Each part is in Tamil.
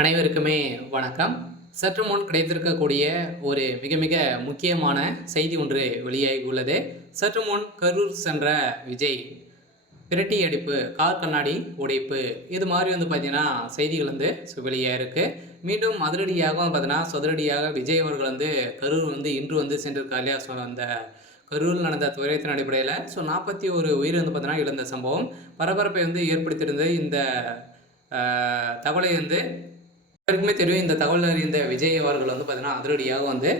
அனைவருக்குமே வணக்கம். சற்று முன் கிடைத்திருக்கக்கூடிய ஒரு மிக மிக முக்கியமான செய்தி ஒன்று வெளியாகியுள்ளது. சற்று முன் கரூர் சென்ற விஜய் பிரட்டி அடிப்பு, கார் கண்ணாடி உடைப்பு, இது மாதிரி பார்த்தீங்கன்னா செய்திகள் வெளியாயிருக்கு. மீண்டும் அதிரடியாக பார்த்தீங்கன்னா சதுரடியாக விஜய் அவர்கள் கரூர் இன்று சென்றிருக்கார் இல்லையா? ஸோ அந்த கரூரில் நடந்த துயரத்தின் அடிப்படையில் 41 உயிர் பார்த்தீங்கன்னா இழந்த சம்பவம் பரபரப்பை ஏற்படுத்தியிருந்த இந்த தகவலை எல்லாருக்குமே தெரியும். இந்த தகவல் அறிந்த விஜய் அவர்கள் பார்த்தீங்கன்னா அதிரடியாக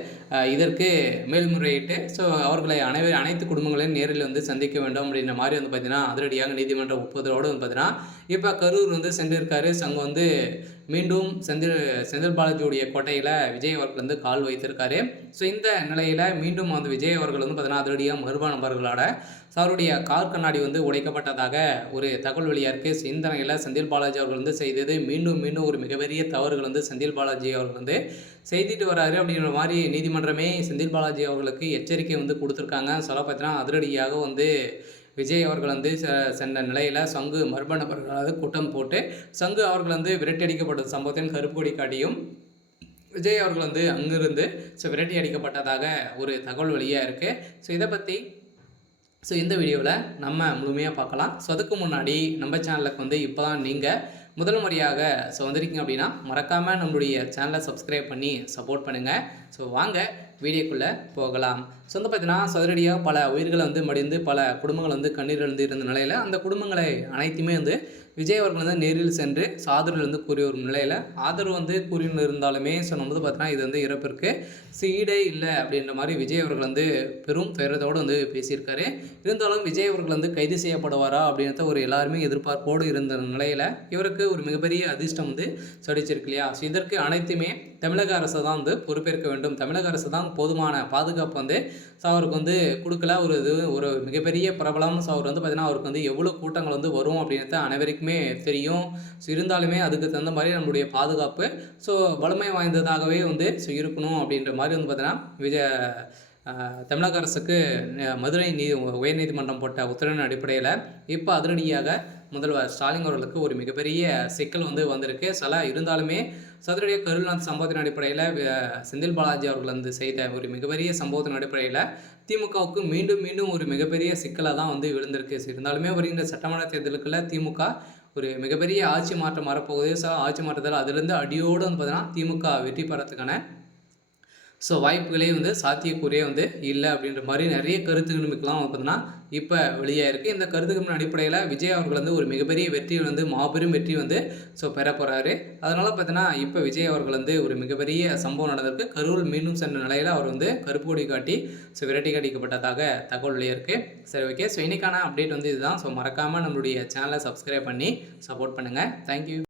இதற்கு மேல்முறையிட்டு அவர்களை அனைத்து குடும்பங்களையும் நேரில் சந்திக்க வேண்டும் அப்படின்ற மாதிரி பார்த்தீங்கன்னா அதிரடியாக நீதிமன்ற ஒப்புதலோடு பார்த்தீங்கன்னா இப்போ கரூர் சென்றிருக்காரு. அங்கே மீண்டும் செந்தில் பாலாஜியுடைய கோட்டையில் விஜய் அவர்கள் கால் வைத்திருக்காரு. இந்த நிலையில் மீண்டும் விஜய் அவர்கள் பார்த்தீங்கன்னா அதிரடியாக மர்ம நபர்களோட அவருடைய கார் கண்ணாடி உடைக்கப்பட்டதாக ஒரு தகவல் வெளியாக இருக்குது. இந்த நிலையில் செந்தில் பாலாஜி அவர்கள் செய்தது மீண்டும் ஒரு மிகப்பெரிய தவறுகள் செந்தில் பாலாஜி அவர்கள் செய்துட்டு வராரு அப்படின்ற மாதிரி நீதிமன்றமே செந்தில் பாலாஜி அவர்களுக்கு எச்சரிக்கை கொடுத்துருக்காங்க. சொல்ல பார்த்தீங்கன்னா அதிரடியாக விஜய் அவர்கள் சென்ற நிலையில் சங்கு மர்ம நபர்களாக கூட்டம் போட்டு சங்கு அவர்கள் விரட்டடிக்கப்பட்ட சம்பவத்தின் கருப்பு கொடி காட்டியும் விஜய் அவர்கள் அங்கிருந்து விரட்டி அடிக்கப்பட்டதாக ஒரு தகவல் வெளியாக இருக்குது. இதை பற்றி இந்த வீடியோவில் நம்ம முழுமையாக பார்க்கலாம். அதுக்கு முன்னாடி நம்ம சேனலுக்கு இப்போ தான் நீங்கள் முதல் முறையாக வந்திருக்கீங்க அப்படின்னா மறக்காமல் நம்மளுடைய சேனலை சப்ஸ்கிரைப் பண்ணி சப்போர்ட் பண்ணுங்கள். வாங்க வீடியோக்குள்ளே போகலாம். பார்த்தீங்கன்னா சதுரடியாக பல உயிர்களை மடிந்து பல குடும்பங்கள் கண்ணீர் இருந்த நிலையில் அந்த குடும்பங்களை அனைத்துமே விஜய் அவர்கள் நேரில் சென்று ஆதரவு கூறி வரும் நிலையில் ஆதரவு கூறின்னு இருந்தாலுமே நம்ம பார்த்தீங்கன்னா இது இறப்பிற்கு ஈடே இல்லை அப்படின்ற மாதிரி விஜய் அவர்கள் பெரும் துயரத்தோடு பேசியிருக்காரு. இருந்தாலும் விஜய் அவர்கள் கைது செய்யப்படுவாரா அப்படின்றத ஒரு எல்லாருமே எதிர்பார்ப்போடு இருந்த நிலையில் இவருக்கு ஒரு மிகப்பெரிய அதிர்ஷ்டம் சடிச்சிருக்கு இல்லையா? இதற்கு அனைத்துமே தமிழக அரசு தான் பொறுப்பேற்க வேண்டும். தமிழக அரசு தான் போதுமான பாதுகாப்பு அவருக்கு கொடுக்கல. ஒரு மிகப்பெரிய பிரபலம். அவர் பார்த்தீங்கன்னா அவருக்கு எவ்வளோ கூட்டங்கள் வரும் அப்படின்றது அனைவருக்குமே தெரியும். இருந்தாலுமே அதுக்கு தகுந்த மாதிரி நம்மளுடைய பாதுகாப்பு வலிமை வாய்ந்ததாகவே இருக்கணும் அப்படின்ற மாதிரி பார்த்தீங்கன்னா தமிழக அரசுக்கு மதுரை உயர்நீதிமன்றம் போட்ட உத்தரவின் அடிப்படையில் இப்போ அதிரடியாக முதல்வர் ஸ்டாலின் அவர்களுக்கு ஒரு மிகப்பெரிய சிக்கல் வந்திருக்கு. இருந்தாலுமே சதுரடியாக கருள்நாத் சம்பவத்தின் அடிப்படையில் செந்தில் பாலாஜி அவர்கள் செய்த ஒரு மிகப்பெரிய சம்பவத்தின் அடிப்படையில் திமுகவுக்கு மீண்டும் ஒரு மிகப்பெரிய சிக்கலாக தான் விழுந்திருக்கு. இருந்தாலுமே வருகின்ற சட்டமன்ற தேர்தலுக்குள்ள திமுக ஒரு மிகப்பெரிய ஆட்சி மாற்றம் வரப்போகுது. ஆட்சி மாற்றத்தில் அதிலிருந்து அடியோடு பார்த்தீங்கன்னா திமுக வெற்றி பெறத்துக்கான வாய்ப்புகளே சாத்தியக்கூறியே இல்லை அப்படின்ற மாதிரி நிறைய கருத்துக்களுக்கெல்லாம் பார்த்தீங்கன்னா இப்போ வெளியாக இருக்குது. இந்த கருத்துக்களின் அடிப்படையில் விஜய் அவர்கள் ஒரு மிகப்பெரிய வெற்றி மாபெரும் வெற்றி பெற போகிறாரு. அதனால் பார்த்தீங்கன்னா இப்போ விஜய் அவர்கள் ஒரு மிகப்பெரிய சம்பவம் நடந்திருக்கு. கரூர் மீண்டும் சென்ற நிலையில் அவர் கருப்பு கொடி காட்டி விரட்டி கடிக்கப்பட்டதாக தகவல் வெளியாக இருக்குது. சரி, ஓகே. இன்னைக்கான அப்டேட் இதுதான். மறக்காமல் நம்மளுடைய சேனலை சப்ஸ்கிரைப் பண்ணி சப்போர்ட் பண்ணுங்கள். தேங்க்யூ.